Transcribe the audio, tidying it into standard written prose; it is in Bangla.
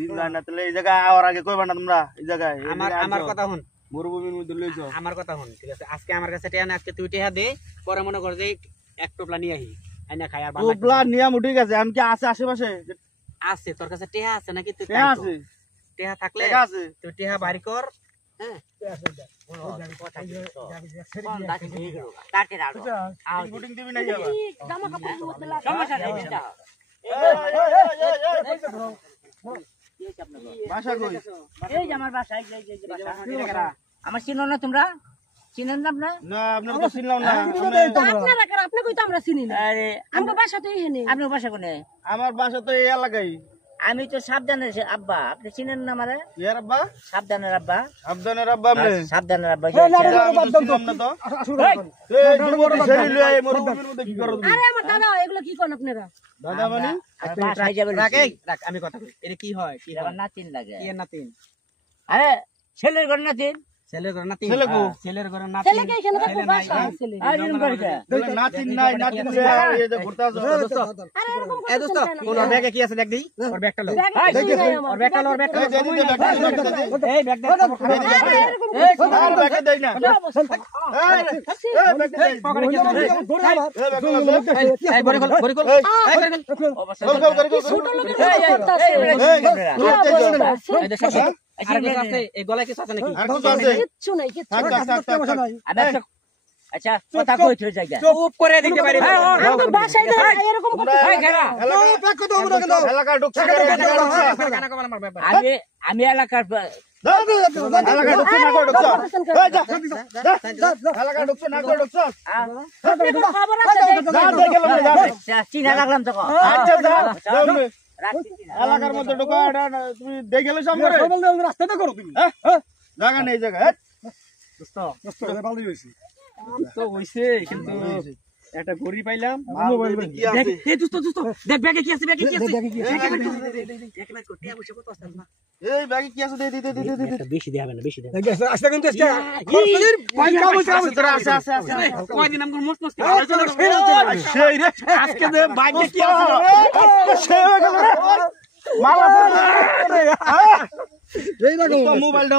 দিন যায় না তাহলে এই জায়গায় আওয়ার আগে কইবা না তোমরা এই জায়গায় আমার কথা শুন মরুভূমির মধ্যে লইছো আমার কথা শুন ঠিক আছে আজকে আমার কাছে টিয়া না আজকে তুই টিয়া দে পরে মনে কর যে এক টোপলা নিয়ে আহি আইনা খাই আর টোপলা নিয়াম ঠিক আছে আমি কি আছে আশেপাশে আছে তোর কাছে টিয়া আছে নাকি তুই টিয়া আছে টিয়া থাকলে আছে তুই টিয়া বাড়ি কর হ্যাঁ বুটিং দিবি না যাবা সমস্যা নাই বাসা কই এই যে আমার বাসা এই যে বাসা আমার চিনো না তোমরা চিনেন না আপনারা না আপনি তো চিনলাম না আপনারা কার আপনি কই তো আমরা চিনি না আরে আমার বাসা তো এখানে আপনার বাসা কোনে আমার বাসা তো এই এলাকায় আমি তো সাবধানের আব্বা আপনি চিনেন না আমারে ইয়ার আব্বা সাবধানের আব্বা আব্দানের আব্বা আপনি সাবধানের আব্বা চিনলাম না তো এই যুবক ছেলে লই মরুভূমির মধ্যে কি করো তুমি আরে আমার দাদা এগুলো কি করেন আপনারা দাদা মানে বাসায় যাবেন রাখ আমি কথা কই এটা কি হয় কি হয় নাতিন লাগে কি নাতিন আরে ছেলের ঘর নাতিন ছেলের ঘর নাতিন ছেলে কো ছেলের ঘর নাতিন ছেলেকে এখানে তো বাসা ছেলে আর এরকম করিস নাতিন নাই নাতিন এই যে ঘুরতে আসো আরে এরকম এ দোস্ত কোন ব্যাগে কি আছে দেখ দেই ওর ব্যাগটা লো ওর ব্যাগটা লো ওর ব্যাগটা এই দিতে ব্যাগ এই ব্যাগ দেখ এই আর ব্যাগ দেই না এই ব্যাগ দেই পকেটে কি আছে এই ব্যাগ এই বড়ি খোল এই বড়ি খোল ছোট লোকের এই দেখ আর কিছু আছে এই গলায় কিছু আছে নাকি আর কিছু আছে কিচ্ছু নাই কিচ্ছু থাক থাক থাক আচ্ছা কথা কই তুই জায়গা চুপ করে দিতে পারি আমি বাসায় যাই এরকম করতে এলাকা ঢুকছে আমি এলাকার এলাকা ঢুকছে না করে ঢুকছ এই যা এলাকা ঢুকছে না করে ঢুকছ খবর আছে যা দেখে গেলাম যা চিনা রাখলাম তো আচ্ছা যা এলাকার মধ্যে ঢোকা তুমি দেখে গেলে সব করে রাস্তাটা করো তুমি জায়গা নেই জায়গা দোস্ত তো হইছে কিন্তু একটা গড়ি পাইলাম কি আছে এই দোস্ত দোস্ত দেখ ব্যাগে কি আছে ব্যাগে কি আছে এই ব্যাগে কি আছে দে দে দে দে দে বেশি দেয়া হবে না বেশি দেয়া আসলে কিন্তু আছে আছে আছে কয়দিন আমগো মস্ত মস্ত সেই রে আজকে দে বাইকে কি আছে আজকে সেই হয়ে গেল রে মালা মোবাইল দাও